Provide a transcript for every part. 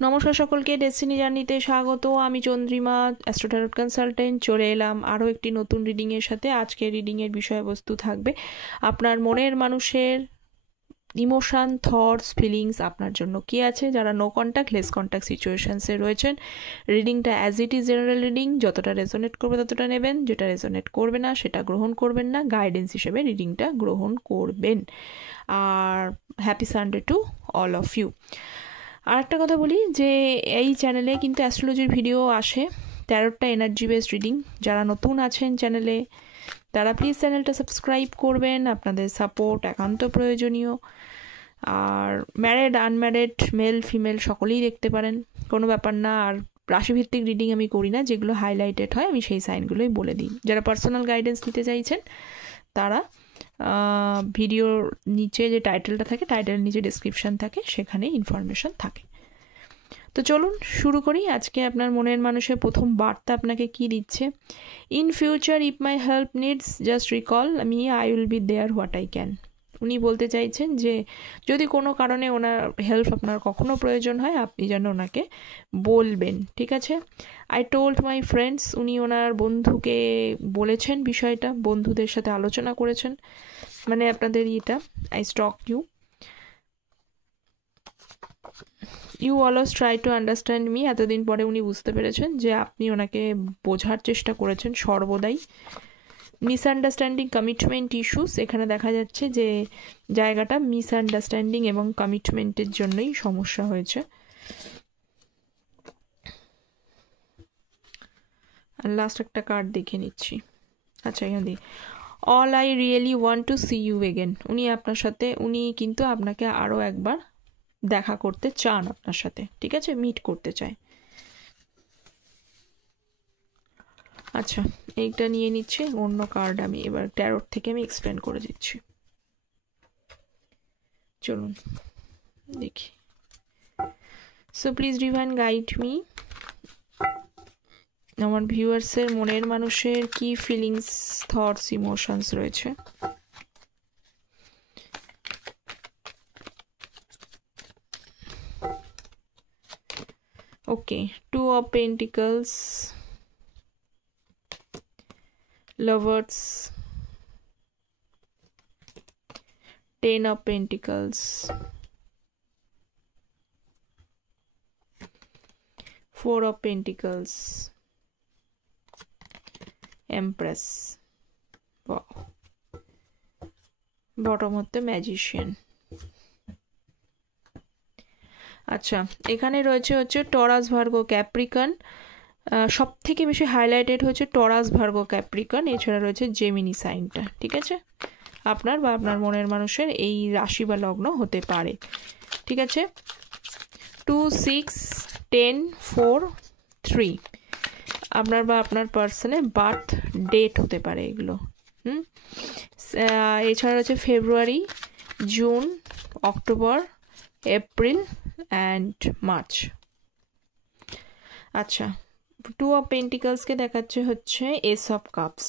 নমস্কার সকলকে, ডেস্টিনি জার্নিতে স্বাগত। আমি চন্দ্রিমা, অ্যাস্ট্রো ট্যারোট কনসালটেন্ট। চলে এলাম আরও একটি নতুন রিডিংয়ের সাথে। আজকের রিডিংয়ের বিষয়বস্তু থাকবে আপনার মনের মানুষের ইমোশান, থটস, ফিলিংস আপনার জন্য কী আছে। যারা নো কন্ট্যাক্ট, লেস কন্ট্যাক্ট সিচুয়েশানসে রয়েছেন, রিডিংটা as it is general reading. যতটা রেজোনেট করবে ততটা নেবেন, যেটা রেজোনেট করবে না সেটা গ্রহণ করবেন না। গাইডেন্স হিসেবে রিডিংটা গ্রহণ করবেন। আর happy Sunday to all of you. আর একটা কথা বলি যে এই চ্যানেলে কিন্তু অ্যাস্ট্রোলজির ভিডিও আসে, 13টা এনার্জি বেসড রিডিং। যারা নতুন আছেন চ্যানেলে তারা প্লিজ চ্যানেলটা সাবস্ক্রাইব করবেন, আপনাদের সাপোর্ট একান্ত প্রয়োজনীয়। আর ম্যারেড, আনম্যারেড, মেল, ফিমেল সকলেই দেখতে পারেন, কোনো ব্যাপার না। আর রাশিভিত্তিক রিডিং আমি করি না, যেগুলো হাইলাইটেড হয় আমি সেই সাইনগুলোই বলে দিই। যারা পার্সোনাল গাইডেন্স নিতে চাইছেন তারা ভিডিওর নিচে যে টাইটেলটা থাকে, টাইটেলের নিচে ডেসক্রিপশান থাকে, সেখানে ইনফরমেশান থাকে। তো চলুন শুরু করি। আজকে আপনার মনের মানুষের প্রথম বার্তা আপনাকে কি দিচ্ছে। In future if my help needs just recall me, I will be there what I can. উনি বলতে চাইছেন যে যদি কোনো কারণে ওনার হেল্প আপনার কখনো প্রয়োজন হয়, আপনি যেন ওনাকে বলবেন, ঠিক আছে। আই টোল্ড মাই ফ্রেন্ডস, উনি ওনার বন্ধুকে বলেছেন বিষয়টা, বন্ধুদের সাথে আলোচনা করেছেন, মানে আপনাদের এটা। I stalk you, you always try to understand me. এতদিন পরে উনি বুঝতে পেরেছেন যে আপনি ওনাকে বোঝার চেষ্টা করেছেন সর্বদাই। মিসআন্ডারস্ট্যান্ডিং, কমিটমেন্ট ইস্যুস, এখানে দেখা যাচ্ছে যে জায়গাটা মিসআন্ডারস্ট্যান্ডিং এবং কমিটমেন্টের জন্যই সমস্যা হয়েছে। আর লাস্ট একটা কার্ড দেখে নিচ্ছি। আচ্ছা, এখানে দিই all I really want to see you again. উনি আপনার সাথে, উনি কিন্তু আপনাকে আরও একবার দেখা করতে চান আপনার সাথে, ঠিক আছে, মিট করতে চায়। আচ্ছা, এইটা নিয়ে নিচ্ছি। অন্য কার্ড আমি এবার ট্যারোট থেকে আমি এক্সপ্লেন করে দিচ্ছি। চলুন দেখি। So please divine guide me. আমার ভিউয়ার্সের মনের মানুষের কি ফিলিংস, থটস, ইমোশনস রয়েছে। ওকে, 2 of Pentacles, Lovers, 10 of Pentacles, 4 of Pentacles, Empress, wow, bottom of the Magician। আচ্ছা, এখানে রয়েছে হচ্ছে টরাস, ভার্গো, ক্যাপ্রিকন। সব থেকে বেশি হাইলাইটেড হচ্ছে টরাস, ভার্গো, ক্যাপ্রিকন। এছাড়া রয়েছে জেমিনি সাইনটা, ঠিক আছে। আপনার বা আপনার মনের মানুষের এই রাশি বা লগ্ন হতে পারে, ঠিক আছে। 2, 6, 10, 4, 3 আপনার বা আপনার পার্সনের বার্থ ডেট হতে পারে এগুলো। এছাড়া রয়েছে February, June, October, April and March. আচ্ছা, 2 অফ পেন্টিকলসকে দেখাচ্ছে হচ্ছে এস অফ কাপস,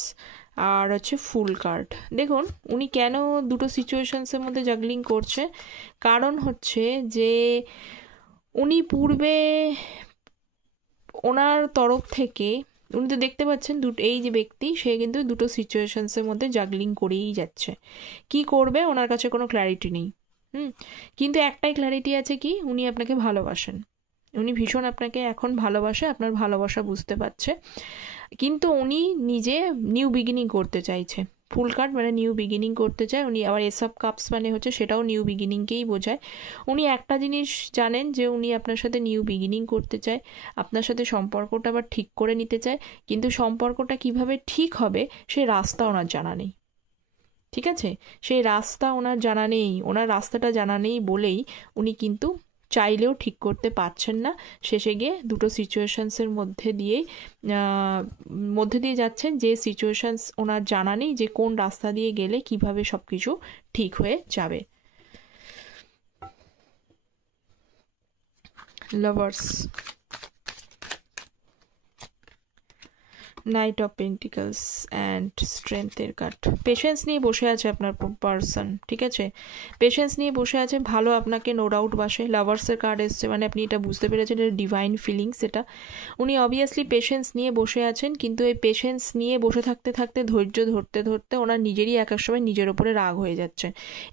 আর হচ্ছে ফুল কার্ড। দেখুন উনি কেন দুটো সিচুয়েশনসের মধ্যে জাগলিং করছে, কারণ হচ্ছে যে উনি পূর্বে ওনার তরফ থেকে, উনি তো দেখতে পাচ্ছেন এই যে ব্যক্তি, সে কিন্তু দুটো সিচুয়েশনসের মধ্যে জাগলিং করেই যাচ্ছে। কি করবে ওনার কাছে কোনো ক্ল্যারিটি নেই। কিন্তু একটাই ক্ল্যারিটি আছে, কি উনি আপনাকে ভালোবাসেন, উনি ভীষণ আপনাকে এখন ভালোবাসে, আপনার ভালোবাসা বুঝতে পারছে। কিন্তু উনি নিজে নিউ বিগিনিং করতে চাইছে। ফুল কার্ড মানে নিউ বিগিনিং করতে চায় উনি। আবার এস অফ কাপস মানে হচ্ছে সেটাও নিউ বিগিনিংকেই বোঝায়। উনি একটা জিনিস জানেন যে উনি আপনার সাথে নিউ বিগিনিং করতে চায়, আপনার সাথে সম্পর্কটা আবার ঠিক করে নিতে চায়। কিন্তু সম্পর্কটা কিভাবে ঠিক হবে সেই রাস্তা ওনার জানা নেই, ঠিক আছে। সেই রাস্তা ওনার জানা নেই, ওনার রাস্তাটা জানা নেই বলেই উনি কিন্তু চাইলেও ঠিক করতে পারছেন না। শেষে গিয়ে দুটো সিচুয়েশনসের মধ্যে দিয়ে যাচ্ছেন, যে সিচুয়েশনস ওনার জানা নেই যে কোন রাস্তা দিয়ে গেলে কিভাবে সব কিছু ঠিক হয়ে যাবে। Lovers, knight of pentacles and স্ট্রেংথের কার্ড। পেশেন্স নিয়ে বসে আছে আপনার পার্সন, ঠিক আছে, পেশেন্স নিয়ে বসে আছে, ভালো আপনাকে নো ডাউট বাসে। লাভার্সের কার্ড এসছে, মানে আপনি এটা বুঝতে পেরেছেন এটা ডিভাইন ফিলিংস। এটা উনি অবভিয়াসলি পেশেন্স নিয়ে বসে আছেন, কিন্তু এই পেশেন্স নিয়ে বসে থাকতে থাকতে ধৈর্য ধরতে ধরতে ওনার নিজেরই এক সময় নিজের ওপরে রাগ হয়ে যাচ্ছে।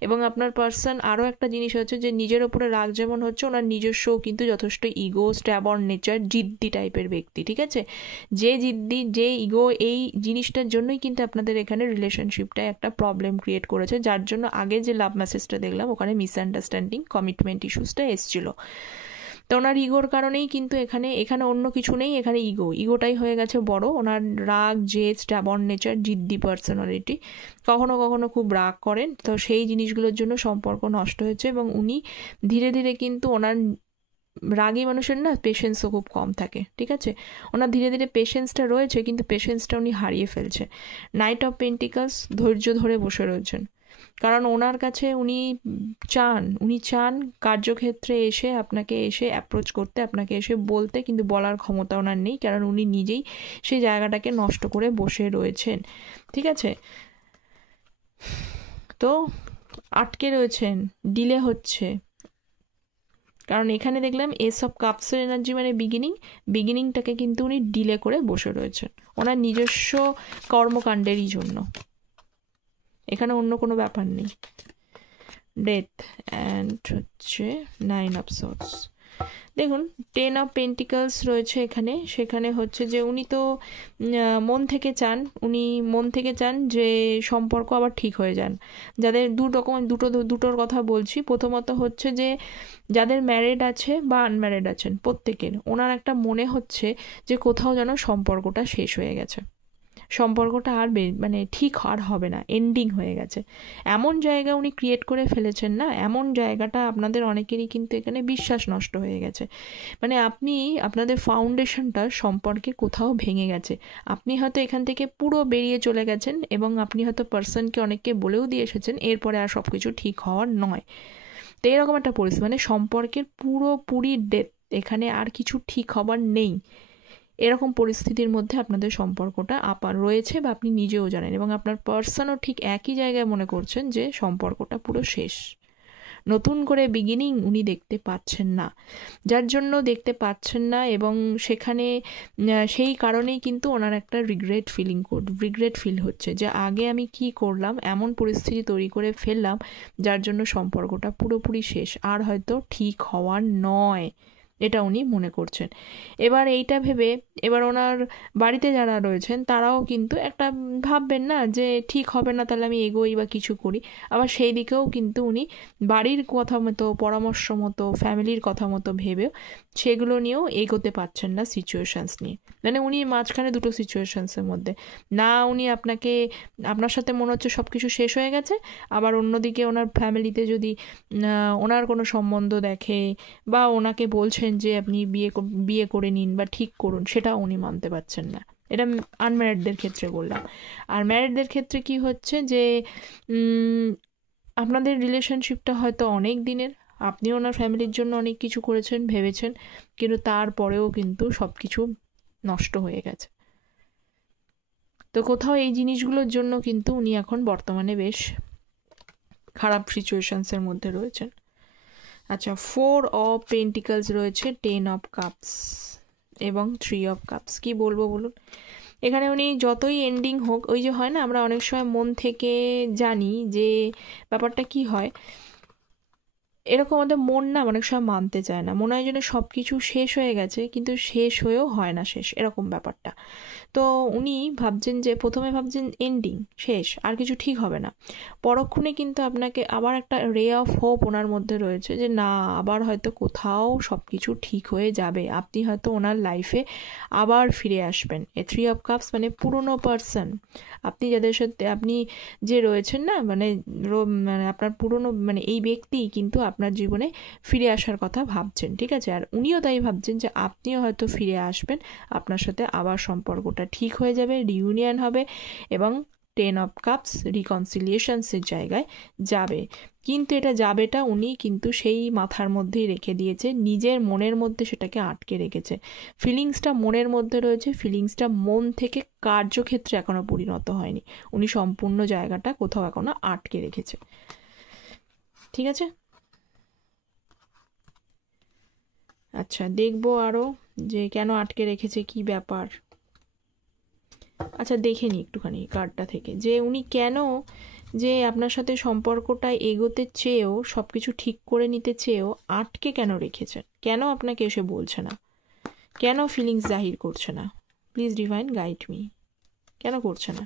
এবং আপনার পার্সন আরও একটা জিনিস হচ্ছে যে নিজের ওপরে রাগ যেমন হচ্ছে, ওনার নিজস্বও কিন্তু যথেষ্ট ইগো, স্ট্যাবর্ন নেচার, জিদ্দি টাইপের ব্যক্তি, ঠিক আছে, যে জিদ্দি, যে ইগো, এই জিনিসটার জন্যই কিন্তু আপনাদের এখানে রিলেশনশিপটায় একটা প্রবলেম ক্রিয়েট করেছে, যার জন্য আগে যে লাভ মেসেজটা দেখলাম ওখানে মিসআন্ডারস্ট্যান্ডিং, কমিটমেন্ট ইস্যুসটা এসছিল। তো ওনার ইগোর কারণেই কিন্তু এখানে অন্য কিছু নেই, এখানে ইগোটাই হয়ে গেছে বড়। ওনার রাগ, জেদ, স্ট্যাবর্ন নেচার, জিদ্দি পার্সোনালিটি, কখনো কখনো খুব রাগ করেন, তো সেই জিনিসগুলোর জন্য সম্পর্ক নষ্ট হয়েছে। এবং উনি ধীরে ধীরে কিন্তু ওনার রাগী মানুষের না পেশেন্সও খুব কম থাকে, ঠিক আছে, ওনার ধীরে ধীরে পেশেন্সটা রয়েছে কিন্তু পেশেন্সটা উনি হারিয়ে ফেলছে। নাইট অফ পেন্টিকলস, ধৈর্য ধরে বসে রয়েছেন, কারণ ওনার কাছে উনি চান কার্যক্ষেত্রে এসে আপনাকে এসে অ্যাপ্রোচ করতে, আপনাকে এসে বলতে, কিন্তু বলার ক্ষমতা ওনার নেই, কারণ উনি নিজেই সেই জায়গাটাকে নষ্ট করে বসে রয়েছেন, ঠিক আছে। তো আটকে রয়েছেন, ডিলে হচ্ছে, কারণ এখানে দেখলাম এস অফ কাপসের এনার্জি, মানে বিগিনিংটাকে কিন্তু উনি ডিলে করে বসে রয়েছেন ওনার নিজস্ব কর্মকাণ্ডেরই জন্য, এখানে অন্য কোনো ব্যাপার নেই। ডেথ অ্যান্ড হচ্ছে 9 অফ সোর্ডস। দেখুন 10 অফ পেন্টিকলস রয়েছে এখানে, সেখানে হচ্ছে যে উনি তো মন থেকে চান যে সম্পর্ক আবার ঠিক হয়ে যান। যাদের দুটোর কথা বলছি, প্রথমত হচ্ছে যে যাদের ম্যারিড আছে বা আনম্যারিড আছেন প্রত্যেকের ওনার একটা মনে হচ্ছে যে কোথাও যেন সম্পর্কটা শেষ হয়ে গেছে, সম্পর্কটা আর মানে ঠিক আর হবে না, এন্ডিং হয়ে গেছে, এমন জায়গা উনি ক্রিয়েট করে ফেলেছেন না, এমন জায়গাটা আপনাদের অনেকেরই কিন্তু এখানে বিশ্বাস নষ্ট হয়ে গেছে, মানে আপনাদের ফাউন্ডেশনটা সম্পর্কে কোথাও ভেঙে গেছে, আপনি হয়তো এখান থেকে পুরো বেরিয়ে চলে গেছেন এবং আপনি হয়তো পার্সনকে অনেককে বলেও দিয়ে এসেছেন এরপরে আর সব কিছু ঠিক হওয়ার নয়। তো এরকম একটা পরিস্থিতি, মানে সম্পর্কের পুরোপুরি ডেথ, এখানে আর কিছু ঠিক হবার নেই, এরকম পরিস্থিতির মধ্যে আপনাদের সম্পর্কটা রয়েছে বা আপনি নিজেও জানেন, এবং আপনার পার্সনও ঠিক একই জায়গায় মনে করছেন যে সম্পর্কটা পুরো শেষ, নতুন করে বিগিনিং উনি দেখতে পাচ্ছেন না, যার জন্য দেখতে পাচ্ছেন না, এবং সেখানে সেই কারণেই কিন্তু ওনার একটা রিগ্রেট ফিল হচ্ছে যে আগে আমি কি করলাম, এমন পরিস্থিতি তৈরি করে ফেললাম যার জন্য সম্পর্কটা পুরোপুরি শেষ, আর হয়তো ঠিক হওয়ার নয়, এটা উনি মনে করছেন। এবার এইটা ভেবে এবার ওনার বাড়িতে যারা রয়েছেন তারাও কিন্তু একটা ভাববেন না যে ঠিক হবে না, তাহলে আমি এগোই বা কিছু করি, আবার সেই দিকেও কিন্তু উনি বাড়ির কথা মতো, পরামর্শ মতো, ফ্যামিলির কথা মতো ভেবেও সেগুলো নিয়েও এগোতে পারছেন না সিচুয়েশানস নিয়ে, মানে উনি মাঝখানে দুটো সিচুয়েশানসের মধ্যে, না উনি আপনার সাথে মনে হচ্ছে সব কিছু শেষ হয়ে গেছে, আবার অন্যদিকে ওনার ফ্যামিলিতে যদি ওনার কোনো সম্বন্ধ দেখে বা ওনাকে বলছেন যে আপনি বিয়ে করে নিন বা ঠিক করুন, সেটাও উনি মানতে পারছেন না। এটা আনম্যারিডদের ক্ষেত্রে বললাম। আর ম্যারিডদের ক্ষেত্রে কি হচ্ছে যে আপনাদের রিলেশনশিপটা হয়তো অনেক দিনের, আপনি ওনার ফ্যামিলির জন্য অনেক কিছু করেছেন, ভেবেছেন, কিন্তু তারপরেও কিন্তু সব কিছু নষ্ট হয়ে গেছে। তো কোথাও এই জিনিসগুলোর জন্য কিন্তু উনি এখন বর্তমানে বেশ খারাপ সিচুয়েশনসের মধ্যে রয়েছেন। আচ্ছা, 4 অফ পেন্টিকলস রয়েছে, 10 অফ কাপস এবং 3 অফ কাপস। কি বলবো বলুন, এখানে উনি যতই এন্ডিং হোক, ওই যে হয় না আমরা অনেক সময় মন থেকে জানি যে ব্যাপারটা কি হয়, এরকম আমাদের মন না অনেক সময় মানতে চায় না, মনে হয় যেন সব কিছু শেষ হয়ে গেছে, কিন্তু শেষ হয়েও হয় না শেষ, এরকম ব্যাপারটা। তো উনি প্রথমে ভাবছেন এন্ডিং শেষ, আর কিছু ঠিক হবে না, পরক্ষণে কিন্তু আপনাকে আবার একটা রে অফ হোপ ওনার মধ্যে রয়েছে যে না, আবার হয়তো কোথাও সব কিছু ঠিক হয়ে যাবে, আপনি হয়তো ওনার লাইফে আবার ফিরে আসবেন। 3 অফ কাপস মানে পুরনো পার্সন, আপনি যাদের সাথে আপনি যে রয়েছেন না, মানে আপনার পুরনো মানে এই ব্যক্তি কিন্তু আপনার জীবনে ফিরে আসার কথা ভাবছেন, ঠিক আছে, আর উনিও তাই ভাবছেন যে আপনিও হয়তো ফিরে আসবেন, আপনার সাথে আবার সম্পর্কটা ঠিক হয়ে যাবে, রিউনিয়ন হবে, এবং 10 অফ কাপস রিকনসিলিয়েশনসের জায়গায় যাবে, কিন্তু এটা যাবেটা উনি কিন্তু সেই মাথার মধ্যেই রেখে দিয়েছে, নিজের মনের মধ্যে সেটাকে আটকে রেখেছে। ফিলিংসটা মনের মধ্যে রয়েছে, ফিলিংসটা মন থেকে কার্যক্ষেত্রে এখনো পরিণত হয়নি, উনি সম্পূর্ণ জায়গাটা কোথাও এখনো আটকে রেখেছে। ঠিক আছে, আচ্ছা দেখবো আরো যে কেন আটকে রেখেছে, কি ব্যাপার। আচ্ছা দেখে নি একটুখানি কার্ডটা থেকে, যে উনি কেন যে আপনার সাথে সম্পর্কটা এগোতে চেয়েও, সব কিছু ঠিক করে নিতে চেয়েও আটকে কেন রেখেছেন, কেন আপনাকে এসে বলছে না, কেন ফিলিংস জাহির করছে না। প্লিজ ডিভাইন গাইড মি, কেন করছে না।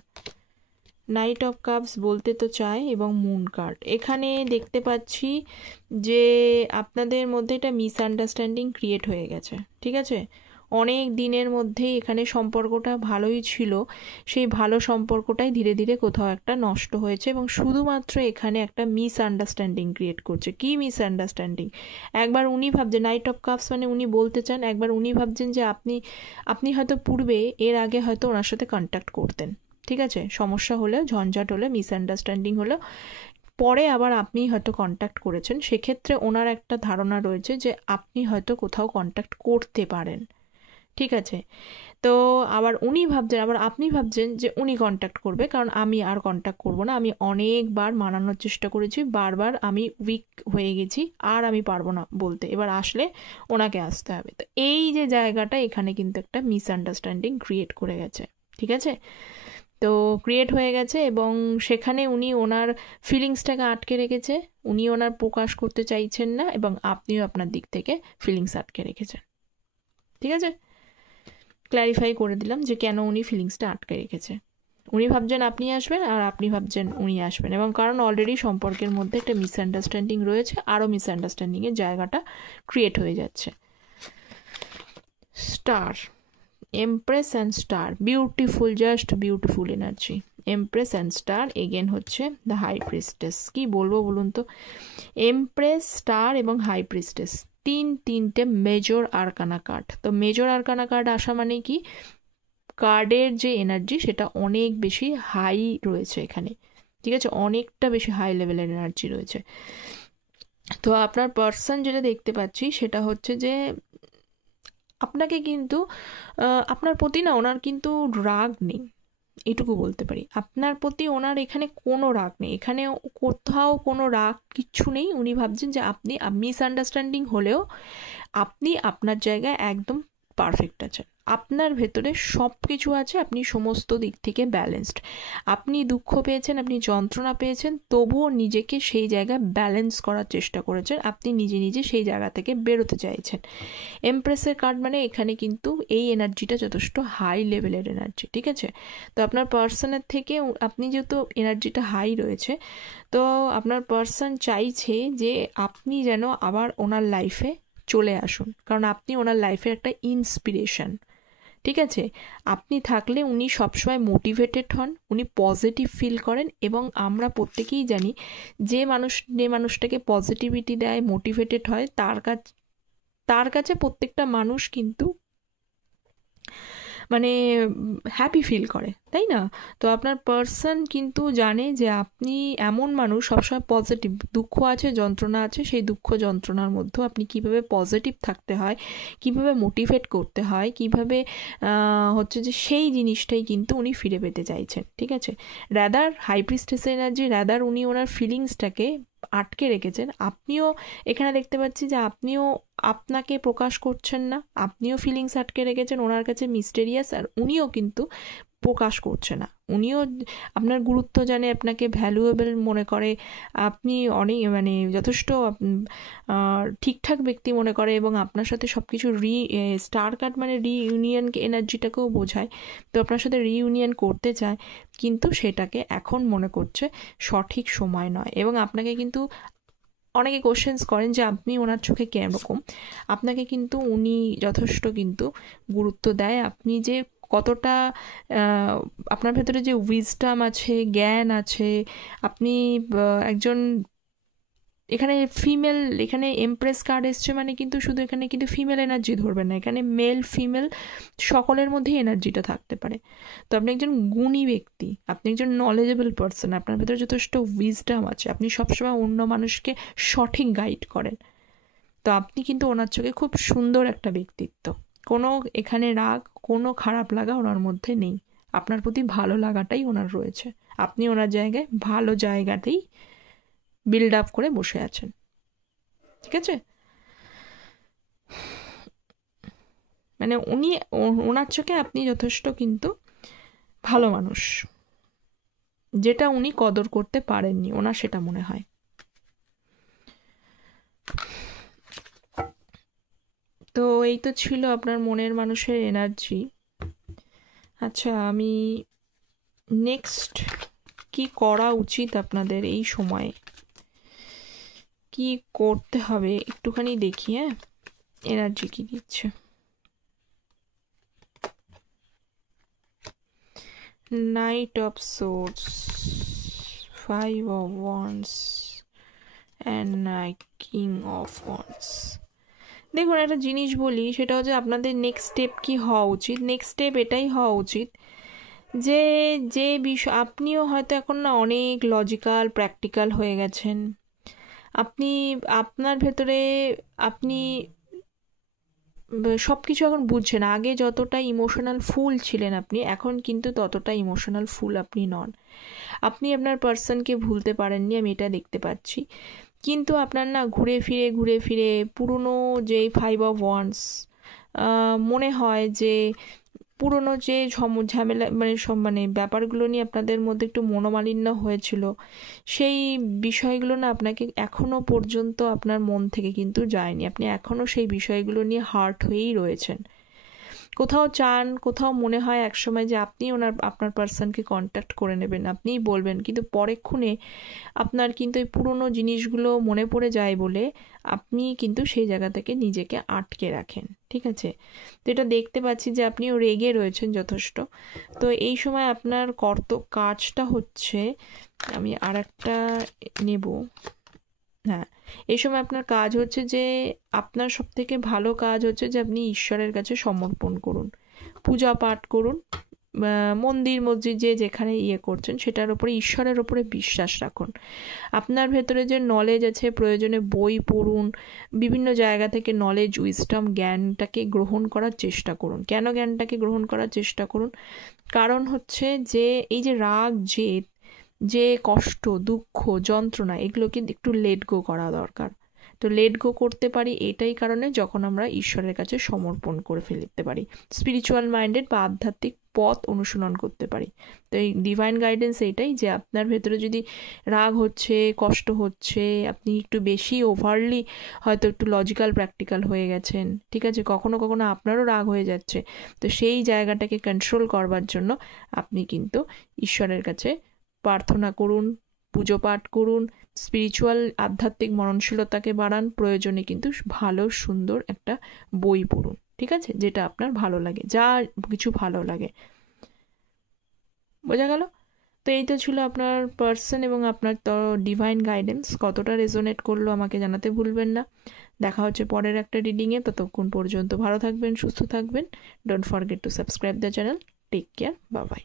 নাইট অফ কাপস বলতে তো চায়, এবং মুন কার্ড এখানে দেখতে পাচ্ছি যে আপনাদের মধ্যে এটা মিসআন্ডারস্ট্যান্ডিং ক্রিয়েট হয়ে গেছে। ঠিক আছে, অনেক দিনের মধ্যেই এখানে সম্পর্কটা ভালোই ছিল, সেই ভালো সম্পর্কটাই ধীরে ধীরে কোথাও একটা নষ্ট হয়েছে, এবং শুধুমাত্র এখানে একটা মিসআন্ডারস্ট্যান্ডিং ক্রিয়েট করছে। কি মিসআন্ডারস্ট্যান্ডিং? একবার উনি ভাবছেন, নাইট অফ কাপস মানে উনি বলতে চান, একবার উনি ভাবছেন যে আপনি হয়তো পূর্বে এর আগে হয়তো ওনার সাথে কন্ট্যাক্ট করতেন। ঠিক আছে, সমস্যা হলে, ঝঞ্ঝাট হলে, মিসআন্ডারস্ট্যান্ডিং হলো, পরে আবার আপনি হয়তো কন্ট্যাক্ট করেছেন, সেক্ষেত্রে ওনার একটা ধারণা রয়েছে যে আপনি হয়তো কোথাও কন্ট্যাক্ট করতে পারেন। ঠিক আছে, তো আবার উনি ভাবছেন, আবার আপনি ভাবছেন যে উনি কন্ট্যাক্ট করবে, কারণ আমি আর কন্ট্যাক্ট করব না, আমি অনেকবার মানানোর চেষ্টা করেছি, বারবার আমি উইক হয়ে গেছি, আর আমি পারবো না বলতে, এবার আসলে ওনাকে আসতে হবে। তো এই যে জায়গাটা, এখানে কিন্তু একটা মিসআন্ডারস্ট্যান্ডিং ক্রিয়েট করে গেছে। ঠিক আছে, তো ক্রিয়েট হয়ে গেছে, এবং সেখানে উনি ওনার ফিলিংসটাকে আটকে রেখেছে, উনি ওনার প্রকাশ করতে চাইছেন না, এবং আপনিও আপনার দিক থেকে ফিলিংস আটকে রেখেছেন। ঠিক আছে, ক্ল্যারিফাই করে দিলাম যে কেন উনি ফিলিংসটা আটকে রেখেছে। উনি ভাবছেন আপনি আসবেন, আর আপনি ভাবছেন উনি আসবেন, এবং কারণ অলরেডি সম্পর্কের মধ্যে একটা মিসআন্ডারস্ট্যান্ডিং রয়েছে, আরও মিসআন্ডারস্ট্যান্ডিংয়ের জায়গাটা ক্রিয়েট হয়ে যাচ্ছে। Star, empress and star, beautiful, just beautiful energy. Empress and star, again হচ্ছে দ্য হাই প্রিস্টেস। কি বলবো বলুন তো, এমপ্রেস, স্টার এবং হাই প্রিস্টেস, তিনটে মেজর আরকানা কার্ড। তো মেজর আরকানা কার্ড আসা মানে কি, কার্ডের যে এনার্জি সেটা অনেক বেশি হাই রয়েছে এখানে। ঠিক আছে, অনেকটা বেশি হাই লেভেলের এনার্জি রয়েছে। তো আপনার পার্সন যেটা দেখতে পাচ্ছি সেটা হচ্ছে যে আপনাকে কিন্তু আপনার প্রতি না ওনার কিন্তু রাগ নেই, এটুকু বলতে পারি। আপনার প্রতি ওনার এখানে কোনো রাগ নেই, এখানে কোথাও কোনো রাগ কিচ্ছু নেই। উনি ভাবছেন যে আপনি মিসআন্ডারস্ট্যান্ডিং হলেও আপনি আপনার জায়গায় একদম পারফেক্ট আছেন, আপনার ভেতরে সব কিছু আছে, আপনি সমস্ত দিক থেকে ব্যালেন্সড। আপনি দুঃখ পেয়েছেন, আপনি যন্ত্রণা পেয়েছেন, তবুও নিজেকে সেই জায়গায় ব্যালেন্স করার চেষ্টা করেছেন, আপনি নিজে নিজে সেই জায়গা থেকে বেরোতে চাইছেন। এমপ্রেসের কার্ড মানে এখানে কিন্তু এই এনার্জিটা যথেষ্ট হাই লেভেলের এনার্জি। ঠিক আছে, তো আপনার পার্সনের থেকে আপনি যেহেতু এনার্জিটা হাই রয়েছে, তো আপনার পার্সন চাইছে যে আপনি যেন আবার ওনার লাইফে চলে আসুন, কারণ আপনি ওনার লাইফের একটা ইন্সপিরেশন। ঠিক আছে, আপনি থাকলে উনি সবসময় মোটিভেটেড হন, উনি পজিটিভ ফিল করেন, এবং আমরা প্রত্যেকেই জানি যে মানুষটাকে পজিটিভিটি দেয়, মোটিভেটেড হয়, তার কাছে প্রত্যেকটা মানুষ কিন্তু মানে হ্যাপি ফিল করে, তাই না? তো আপনার পার্সন কিন্তু জানে যে আপনি এমন মানুষ, সবসময় পজিটিভ, দুঃখ আছে, যন্ত্রণা আছে, সেই দুঃখ যন্ত্রণার মধ্যেও আপনি কিভাবে পজিটিভ থাকতে হয়, কিভাবে মোটিভেট করতে হয়, কিভাবে হচ্ছে যে সেই জিনিসটাই কিন্তু উনি ফিরে পেতে চাইছেন। ঠিক আছে, rather high priestess energy, rather উনি ওনার ফিলিংসটাকে আটকে রেখেছেন। আপনিও এখানে দেখতে পাচ্ছি যে আপনিও আপনাকে প্রকাশ করছেন না, আপনিও ফিলিংস আটকে রেখেছেন, ওনার কাছে মিস্টেরিয়াস, আর উনিও কিন্তু প্রকাশ করছে না। উনিও আপনার গুরুত্ব জানে, আপনাকে ভ্যালুয়েবল মনে করে, আপনি অনেক মানে যথেষ্ট ঠিকঠাক ব্যক্তি মনে করে, এবং আপনার সাথে সব কিছু স্টার কার্ড মানে রিইউনিয়ন এনার্জিটাকেও বোঝায়। তো আপনার সাথে রিইউনিয়ন করতে চায়, কিন্তু সেটাকে এখন মনে করছে সঠিক সময় নয়, এবং আপনাকে কিন্তু অনেকে কোশ্চেন্স করেন যে আপনি ওনার চোখে কীরকম। আপনাকে কিন্তু উনি যথেষ্ট কিন্তু গুরুত্ব দেয়, আপনি যে কতটা আপনার ভেতরে যে উইজডম আছে, জ্ঞান আছে, আপনি একজন এখানে ফিমেল, এখানে এমপ্রেস কার্ড এসছে মানে কিন্তু শুধু এখানে কিন্তু ফিমেল এনার্জি ধরবেন না, এখানে মেল ফিমেল সকলের মধ্যেই এনার্জিটা থাকতে পারে। তো আপনি একজন গুণী ব্যক্তি, আপনি একজন নলেজেবল পার্সন, আপনার ভেতরে যথেষ্ট উইজডম আছে, আপনি সবসময় অন্য মানুষকে সঠিক গাইড করেন। তো আপনি কিন্তু ওনার চোখে খুব সুন্দর একটা ব্যক্তিত্ব, কোনো এখানে রাগ, কোনো খারাপ লাগা ওনার মধ্যে নেই, আপনার প্রতি ভালো লাগাটাই ওনার রয়েছে, আপনি ওনার জায়গায় ভালো জায়গাতেই বিল্ড আপ করে বসে আছেন, ঠিক আছে? মানে উনি, ওনার চোখে আপনি যথেষ্ট কিন্তু ভালো মানুষ, যেটা উনি কদর করতে পারেননি, ওনার সেটা মনে হয়। তো এই তো ছিল আপনার মনের মানুষের এনার্জি। আচ্ছা, আমি নেক্সট কি করা উচিত আপনাদের এই সময়ে, কি করতে হবে একটুখানি দেখি। হ্যাঁ, এনার্জি কি দিচ্ছে। Knight of Swords, Five of Wands and King of Wands। দেখুন, একটা জিনিস বলি, সেটা হচ্ছে আপনাদের নেক্সট স্টেপ কি হওয়া উচিত। নেক্সট স্টেপ এটাই হওয়া উচিত যে যে বিষয়, আপনিও হয়তো এখন না অনেক লজিক্যাল প্র্যাকটিক্যাল হয়ে গেছেন, আপনি আপনার ভেতরে আপনি সব কিছু এখন বুঝছেন। আগে যতটা ইমোশনাল ফুল ছিলেন আপনি, এখন কিন্তু ততটা ইমোশনাল ফুল আপনি নন। আপনি আপনার পার্সনকে ভুলতে পারেননি, আমি এটা দেখতে পাচ্ছি, কিন্তু আপনার না ঘুরে ফিরে পুরনো যে ফাইভ অফ ওয়ান্ডস, মনে হয় যে পুরনো যে ঝামেলা মানে ব্যাপারগুলো নিয়ে আপনাদের মধ্যে একটু মনোমালিন্য হয়েছিল, সেই বিষয়গুলো না আপনাকে এখনও পর্যন্ত আপনার মন থেকে কিন্তু যায়নি, আপনি এখনও সেই বিষয়গুলো নিয়ে হার্ট হয়েই রয়েছেন। কোথাও চান, কোথাও মনে হয় একসময় যে আপনি আপনার পার্সনকে কন্ট্যাক্ট করে নেবেন, আপনিই বলবেন, কিন্তু পরেক্ষণে আপনার কিন্তু এই পুরনো জিনিসগুলো মনে পড়ে যায় বলে আপনি কিন্তু সেই জায়গা থেকে নিজেকে আটকে রাখেন, ঠিক আছে? তো এটা দেখতে পাচ্ছি যে আপনিও রেগে রয়েছেন যথেষ্ট। তো এই সময় আপনার কাজটা হচ্ছে, আমি আর একটা নেব। হ্যাঁ, এই সময় আপনার কাজ হচ্ছে যে, আপনার সব থেকে ভালো কাজ হচ্ছে যে আপনি ঈশ্বরের কাছে সমর্পণ করুন, পূজা পাঠ করুন, মন্দির মসজিদ যে যেখানে করছেন সেটার উপরে, ঈশ্বরের উপরে বিশ্বাস রাখুন। আপনার ভেতরে যে নলেজ আছে, প্রয়োজনে বই পড়ুন, বিভিন্ন জায়গা থেকে নলেজ, উইজডম, জ্ঞানটাকে গ্রহণ করার চেষ্টা করুন। কেন জ্ঞানটাকে গ্রহণ করার চেষ্টা করুন? কারণ হচ্ছে যে এই যে রাগ, জেদ, যে কষ্ট, দুঃখ, যন্ত্রণা, এগুলোকে একটু লেট গো করা দরকার। তো লেট গো করতে পারি এটাই কারণে যখন আমরা ঈশ্বরের কাছে সমর্পণ করে ফেলতে পারি, স্পিরিচুয়াল মাইন্ডেড বা আধ্যাত্মিক পথ অনুসরণ করতে পারি। তো এই ডিভাইন গাইডেন্স এইটাই যে আপনার ভেতরে যদি রাগ হচ্ছে, কষ্ট হচ্ছে, আপনি একটু বেশি ওভারলি হয়তো একটু লজিক্যাল প্র্যাকটিক্যাল হয়ে গেছেন, ঠিক আছে, কখনো কখনো আপনারও রাগ হয়ে যাচ্ছে, তো সেই জায়গাটাকে কন্ট্রোল করবার জন্য আপনি কিন্তু ঈশ্বরের কাছে প্রার্থনা করুন, পুজো পাঠ করুন, স্পিরিচুয়াল আধ্যাত্মিক মননশীলতাকে বাড়ান, প্রয়োজনে কিন্তু ভালো সুন্দর একটা বই পড়ুন, ঠিক আছে, যেটা আপনার ভালো লাগে, যা কিছু ভালো লাগে। বোঝা গেল? তো এই তো ছিল আপনার পার্সন এবং আপনার তো ডিভাইন গাইডেন্স। কতটা রেজোনেট করলো আমাকে জানাতে ভুলবেন না। দেখা হচ্ছে পরের একটা রিডিংয়ে, ততক্ষণ পর্যন্ত ভালো থাকবেন, সুস্থ থাকবেন। Don't forget to subscribe the channel. Take care, bye by.